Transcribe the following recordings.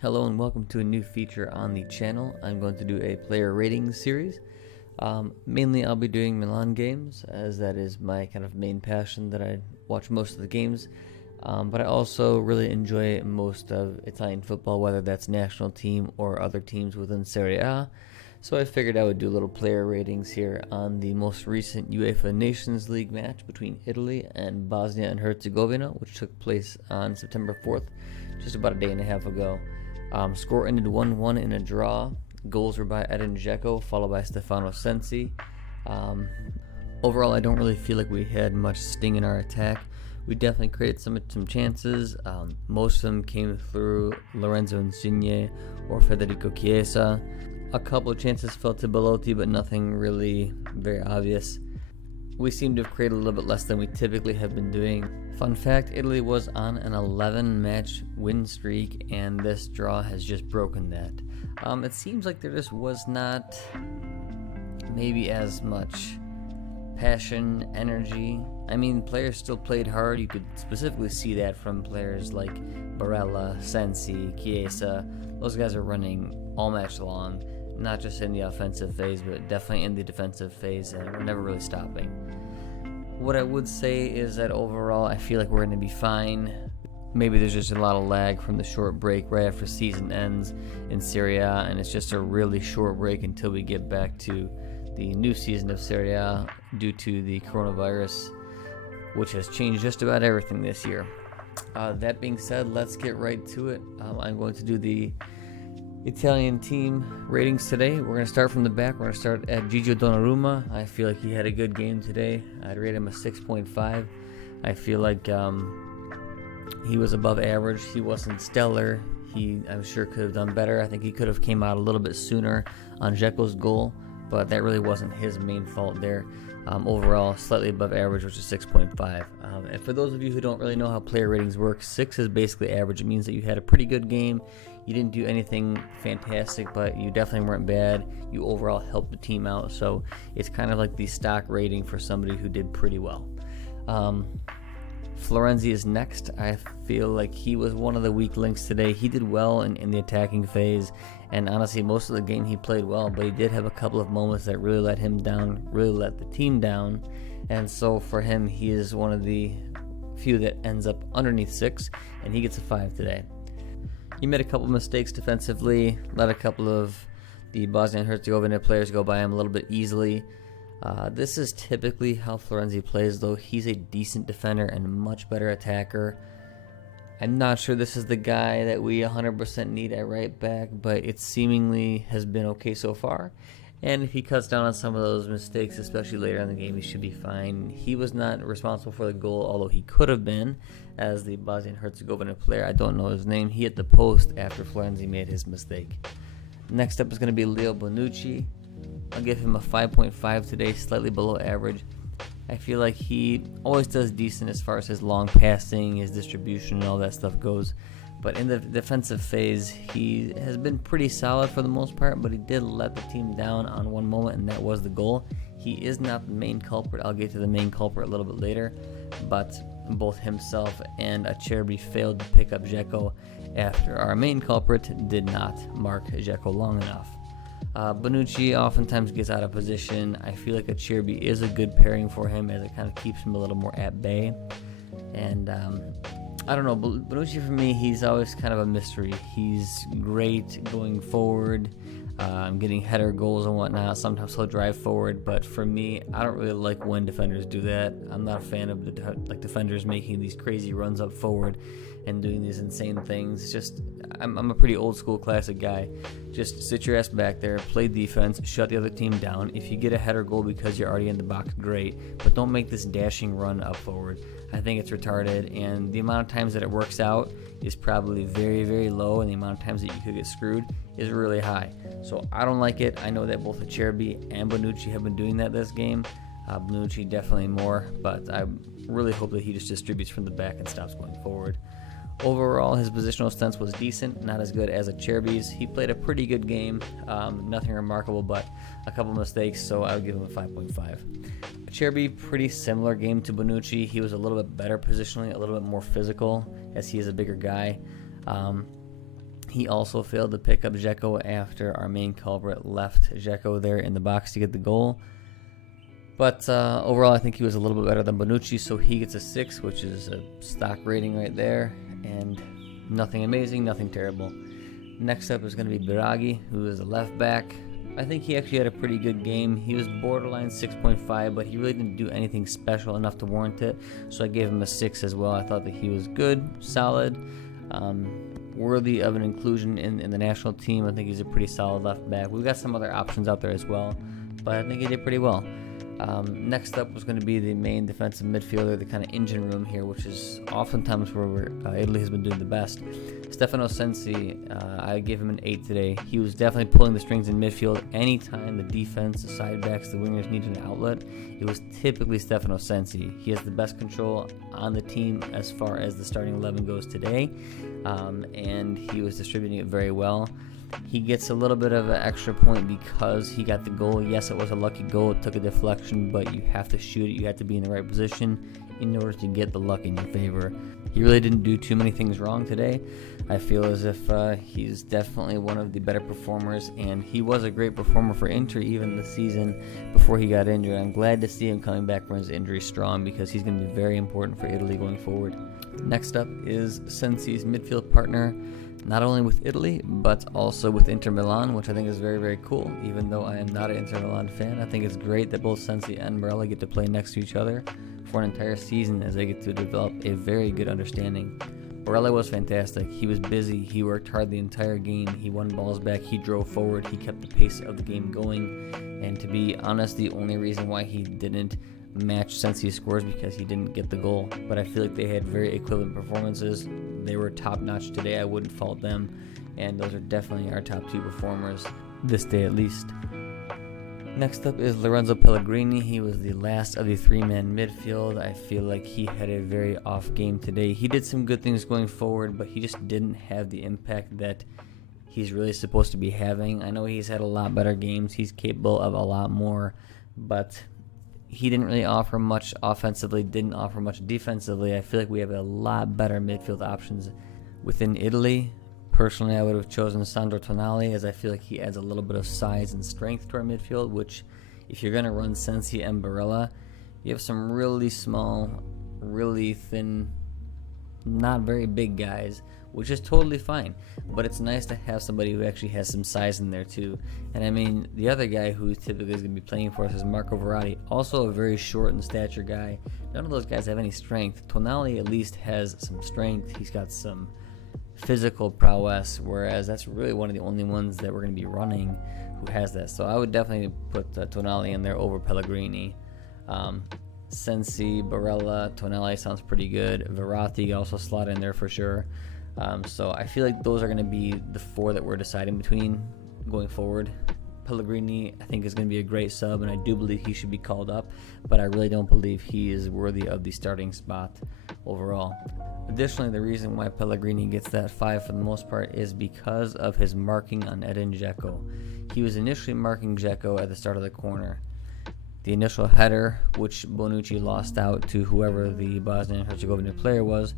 Hello and welcome to a new feature on the channel. I'm going to do a player ratings series. Mainly I'll be doing Milan games, as that is my kind of main passion that I watch most of the games. But I also really enjoy most of Italian football, whether that's national team or other teams within Serie A. So I figured I would do a little player ratings here on the most recent UEFA Nations League match between Italy and Bosnia and Herzegovina, which took place on September 4th, just about a day and a half ago. Score ended 1-1 in a draw. Goals were by Edin Dzeko, followed by Stefano Sensi. Overall, I don't really feel like we had much sting in our attack. We definitely created some chances. Most of them came through Lorenzo Insigne or Federico Chiesa. A couple of chances fell to Belotti, but nothing really very obvious. We seem to have created a little bit less than we typically have been doing. Fun fact, Italy was on an 11-match win streak, and this draw has just broken that. It seems like there just was not maybe as much passion, energy. I mean, players still played hard. You could specifically see that from players like Barella, Sensi, Chiesa. Those guys are running all match long, not just in the offensive phase, but definitely in the defensive phase, and we're never really stopping. What I would say is that overall, I feel like we're going to be fine. Maybe there's just a lot of lag from the short break right after season ends in Serie A, and it's just a really short break until we get back to the new season of Serie A due to the coronavirus, which has changed just about everything this year. That being said, let's get right to it. I'm going to do the Italian team ratings today. We're going to start from the back. We're going to start at Gigio Donnarumma. I feel like he had a good game today. I'd rate him a 6.5. I feel like he was above average. He wasn't stellar. I'm sure could have done better. I think he could have came out a little bit sooner on Dzeko's goal, but that really wasn't his main fault there. Overall, slightly above average, which is 6.5. And for those of you who don't really know how player ratings work, 6 is basically average. It means that you had a pretty good game. You didn't do anything fantastic, but you definitely weren't bad. You overall helped the team out. So it's kind of like the stock rating for somebody who did pretty well. Florenzi is next. I feel like he was one of the weak links today. He did well in the attacking phase, and honestly, most of the game he played well, but he did have a couple of moments that really let him down, really let the team down, and so for him, he is one of the few that ends up underneath 6, and he gets a 5 today. He made a couple of mistakes defensively, let a couple of the Bosnia and Herzegovina players go by him a little bit easily. This is typically how Florenzi plays, though. He's a decent defender and a much better attacker. I'm not sure this is the guy that we 100% need at right back, but it seemingly has been okay so far. And if he cuts down on some of those mistakes, especially later in the game, he should be fine. He was not responsible for the goal, although he could have been, as the Bosnia and Herzegovina player. I don't know his name. He hit the post after Florenzi made his mistake. Next up is going to be Leo Bonucci. I'll give him a 5.5 today, slightly below average. I feel like he always does decent as far as his long passing, his distribution, and all that stuff goes. But in the defensive phase, he has been pretty solid for the most part, but he did let the team down on one moment, and that was the goal. He is not the main culprit. I'll get to the main culprit a little bit later. But both himself and Acerbi failed to pick up Dzeko after our main culprit did not mark Dzeko long enough. Bonucci oftentimes gets out of position. I feel like Acerbi is a good pairing for him, as it kind of keeps him a little more at bay. And I don't know, Bonucci for me, he's always kind of a mystery. He's great going forward, getting header goals and whatnot. Sometimes he'll drive forward, but for me, I don't really like when defenders do that. I'm not a fan of defenders making these crazy runs up forward and doing these insane things. Just, I'm a pretty old school classic guy. Just sit your ass back there, play defense, shut the other team down. If you get a header goal because you're already in the box, great, but don't make this dashing run up forward. I think it's retarded, and the amount of times that it works out is probably very, very low, and the amount of times that you could get screwed is really high. So I don't like it. I know that both Acerbi and Bonucci have been doing that this game. Bonucci definitely more, but I really hope that he just distributes from the back and stops going forward. Overall, his positional stance was decent, not as good as Acerbi's. He played a pretty good game, nothing remarkable, but a couple mistakes, so I would give him a 5.5. Acerbi, pretty similar game to Bonucci. He was a little bit better positionally, a little bit more physical, as he is a bigger guy. He also failed to pick up Dzeko after our main culprit left Dzeko there in the box to get the goal. But overall, I think he was a little bit better than Bonucci, so he gets a 6, which is a stock rating right there. And nothing amazing, nothing terrible. Next up is going to be Biragi, who is a left back. I think he actually had a pretty good game. He was borderline 6.5, but he really didn't do anything special enough to warrant it. So I gave him a 6 as well. I thought that he was good, solid, worthy of an inclusion in the national team. I think he's a pretty solid left back. We've got some other options out there as well, but I think he did pretty well. Next up was going to be the main defensive midfielder, the kind of engine room here, which is oftentimes where Italy has been doing the best. Stefano Sensi, I gave him an 8 today. He was definitely pulling the strings in midfield. Anytime the defense, the side backs, the wingers needed an outlet, it was typically Stefano Sensi. He has the best control on the team as far as the starting 11 goes today, and he was distributing it very well. He gets a little bit of an extra point because he got the goal. Yes, it was a lucky goal. It took a deflection, but you have to shoot it. You have to be in the right position in order to get the luck in your favor. He really didn't do too many things wrong today. I feel as if he's definitely one of the better performers, and he was a great performer for Inter even the season before he got injured. I'm glad to see him coming back from his injury strong because he's going to be very important for Italy going forward. Next up is Sensi's midfield partner, not only with Italy, but also with Inter Milan, which I think is very, very cool. Even though I am not an Inter Milan fan, I think it's great that both Sensi and Barella get to play next to each other for an entire season as they get to develop a very good understanding. Barella was fantastic. He was busy. He worked hard the entire game. He won balls back. He drove forward. He kept the pace of the game going. And to be honest, the only reason why he didn't match Sensi's scores because he didn't get the goal. But I feel like they had very equivalent performances. They were top-notch today. I wouldn't fault them. And those are definitely our top 2 performers, this day at least. Next up is Lorenzo Pellegrini. He was the last of the 3-man midfield. I feel like he had a very off game today. He did some good things going forward, but he just didn't have the impact that he's really supposed to be having. I know he's had a lot better games. He's capable of a lot more, but he didn't really offer much offensively, didn't offer much defensively. I feel like we have a lot better midfield options within Italy. Personally, I would have chosen Sandro Tonali, as I feel like he adds a little bit of size and strength to our midfield, which, if you're going to run Sensi and Barella, you have some really small, really thin, not very big guys, which is totally fine. But it's nice to have somebody who actually has some size in there too. And I mean, the other guy who typically is going to be playing for us is Marco Verratti, also a very short in stature guy. None of those guys have any strength. Tonali at least has some strength. He's got some physical prowess, whereas that's really one of the only ones that we're going to be running who has that. So I would definitely put Tonali in there over Pellegrini. Sensi, Barella, Tonali sounds pretty good. Verratti also slot in there for sure. So I feel like those are going to be the 4 that we're deciding between going forward. Pellegrini, I think, is going to be a great sub, and I do believe he should be called up, but I really don't believe he is worthy of the starting spot overall. Additionally, the reason why Pellegrini gets that 5 for the most part is because of his marking on Edin Dzeko. He was initially marking Dzeko at the start of the corner. The initial header, which Bonucci lost out to whoever the Bosnia Herzegovina player was,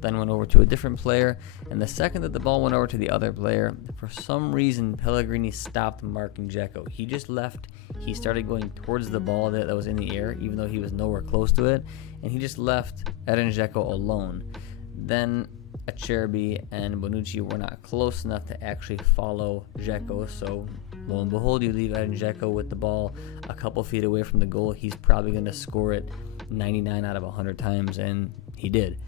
then went over to a different player, and the second that the ball went over to the other player, for some reason Pellegrini stopped marking Dzeko. He just left. He started going towards the ball that was in the air, even though he was nowhere close to it, and he just left Edin Dzeko alone. Then Acerbi and Bonucci were not close enough to actually follow Dzeko, so lo and behold, you leave Edin Dzeko with the ball a couple feet away from the goal. He's probably going to score it 99 out of 100 times, and he did.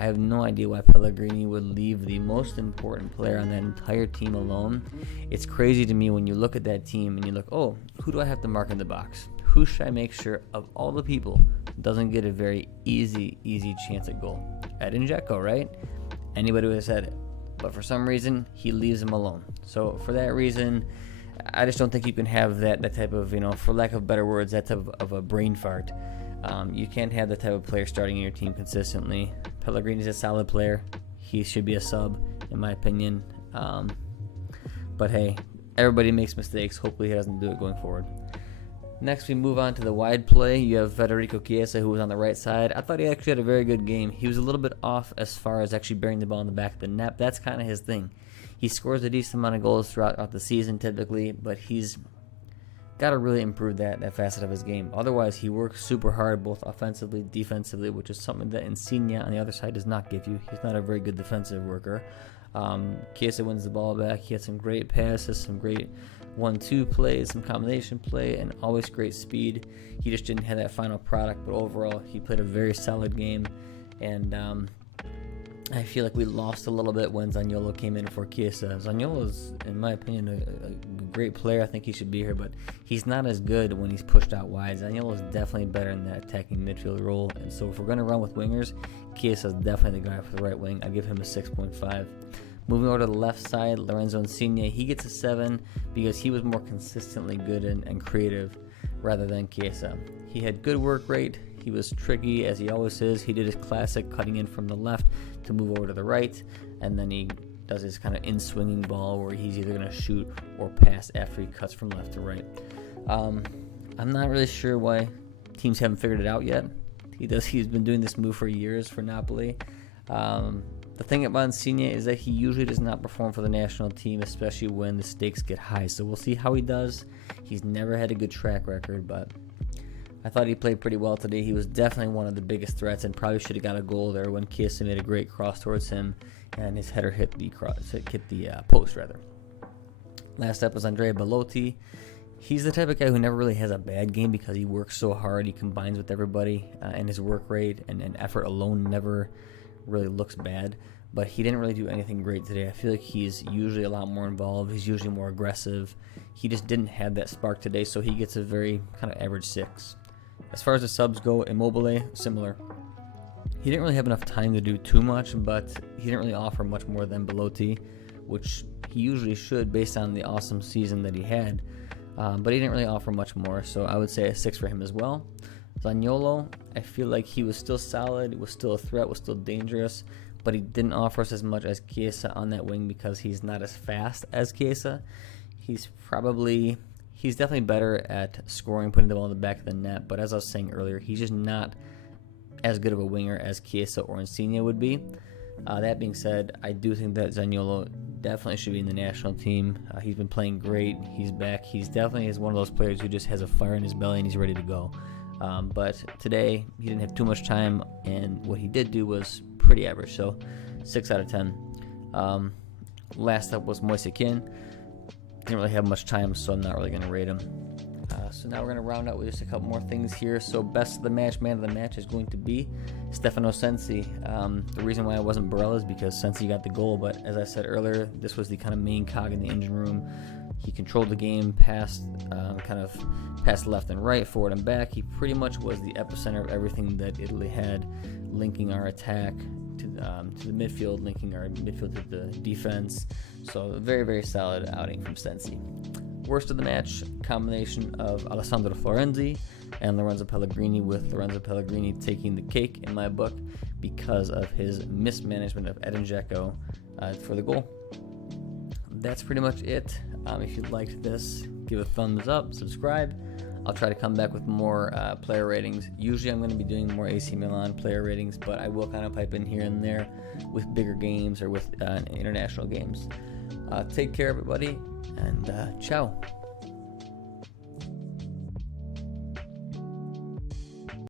I have no idea why Pellegrini would leave the most important player on that entire team alone. It's crazy to me when you look at that team and you look, oh, who do I have to mark in the box? Who should I make sure of all the people doesn't get a very easy chance at goal? Edin Dzeko, right? Anybody would have said it. But for some reason, he leaves him alone. So for that reason, I just don't think you can have that type of, for lack of better words, that type of a brain fart. You can't have that type of player starting in your team consistently. Pellegrini's a solid player. He should be a sub, in my opinion. But hey, everybody makes mistakes. Hopefully he doesn't do it going forward. Next, we move on to the wide play. You have Federico Chiesa, who was on the right side. I thought he actually had a very good game. He was a little bit off as far as actually bearing the ball in the back of the net. That's kind of his thing. He scores a decent amount of goals throughout the season typically, but he's got to really improve that facet of his game. Otherwise, he works super hard both offensively, defensively, which is something that Insigne on the other side does not give you. He's not a very good defensive worker. Chiesa wins the ball back. He had some great passes, some great 1-2 plays, some combination play, and always great speed. He just didn't have that final product, but overall, he played a very solid game. And I feel like we lost a little bit when Zaniolo came in for Chiesa. Zaniolo's, in my opinion, a great player. I think he should be here, but he's not as good when he's pushed out wide. Zaniolo's definitely better in that attacking midfield role. And so if we're going to run with wingers, Chiesa's definitely the guy for the right wing. I give him a 6.5. Moving over to the left side, Lorenzo Insigne, he gets a 7 because he was more consistently good and creative rather than Chiesa. He had good work rate. He was tricky, as he always is. He did his classic cutting in from the left to move over to the right, and then he does his kind of in-swinging ball where he's either going to shoot or pass after he cuts from left to right. I'm not really sure why teams haven't figured it out yet. He's been doing this move for years for Napoli. The thing about Insigne is that he usually does not perform for the national team, especially when the stakes get high. So we'll see how he does. He's never had a good track record, but I thought he played pretty well today. He was definitely one of the biggest threats and probably should have got a goal there when Chiesa made a great cross towards him and his header hit the post rather. Last up was Andrea Belotti. He's the type of guy who never really has a bad game because he works so hard. He combines with everybody, and his work rate and effort alone never really looks bad, but he didn't really do anything great today. I feel like he's usually a lot more involved. He's usually more aggressive. He just didn't have that spark today, so he gets a very kind of average 6. As far as the subs go, Immobile, similar. He didn't really have enough time to do too much, but he didn't really offer much more than Belotti, which he usually should based on the awesome season that he had, but he didn't really offer much more, so I would say a 6 for him as well. Zaniolo, I feel like he was still solid, was still a threat, was still dangerous, but he didn't offer us as much as Chiesa on that wing because he's not as fast as Chiesa. He's definitely better at scoring, putting the ball in the back of the net, but as I was saying earlier, he's just not as good of a winger as Chiesa or Insigne would be. That being said, I do think that Zaniolo definitely should be in the national team. He's been playing great. He's back. He's definitely one of those players who just has a fire in his belly and he's ready to go. But today, he didn't have too much time, and what he did do was pretty average, so 6 out of 10. Last up was Moise Kean. Didn't really have much time, so I'm not really going to rate him. So now we're going to round out with just a couple more things here. So best of the match, man of the match is going to be Stefano Sensi. The reason why it wasn't Barella is because Sensi got the goal, but as I said earlier, this was the kind of main cog in the engine room. He controlled the game, passed left and right, forward and back. He pretty much was the epicenter of everything that Italy had, linking our attack to the midfield, linking our midfield to the defense. So a very, very solid outing from Sensi. Worst of the match, combination of Alessandro Florenzi and Lorenzo Pellegrini, with Lorenzo Pellegrini taking the cake in my book because of his mismanagement of Edin Dzeko for the goal. That's pretty much it. If you liked this, give a thumbs up, subscribe. I'll try to come back with more player ratings. Usually I'm going to be doing more AC Milan player ratings, but I will kind of pipe in here and there with bigger games or with international games. Take care, everybody, and ciao.